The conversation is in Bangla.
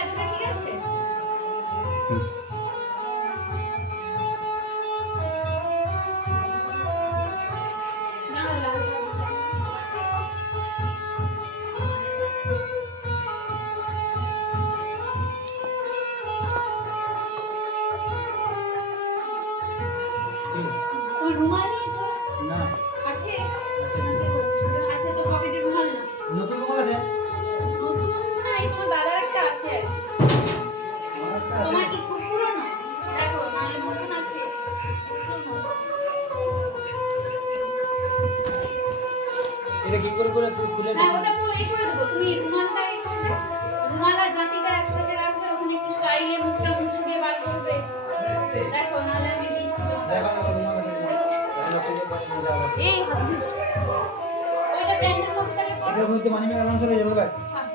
এতটা ঠিক আছে? না লাল তুমি রুমাল নিয়েছো? না আছে? আছে আছে তো পকেটে রুমাল না। নতুন রুমাল আছে নতুন নাই, তোমার দাদার একটা আছে। আমার একটা আছে তোমার কি খুব পুরনো? দেখো নালে নতুন আছে। এটা কি করে করে তুই খুলে হ্যাঁ ওটা পুরো এই করে দেবো। তুমি রুমালটা এই করবে। রুমাল আর জাতিটা একসাথে রাখবে, ওখানে একটু স্টাইলে মুখটা মুছবে বার করবে। দেখো নালে আমি দিচ্ছি তোমাকে। দেখা না রুমাল আছে তাহলে খুলে পানি মজা হবে এই হাত ওইটা প্যান্টের মধ্যে এটার মধ্যে মানি মেলা লাগানো চলে যাবে ভাই হ্যাঁ।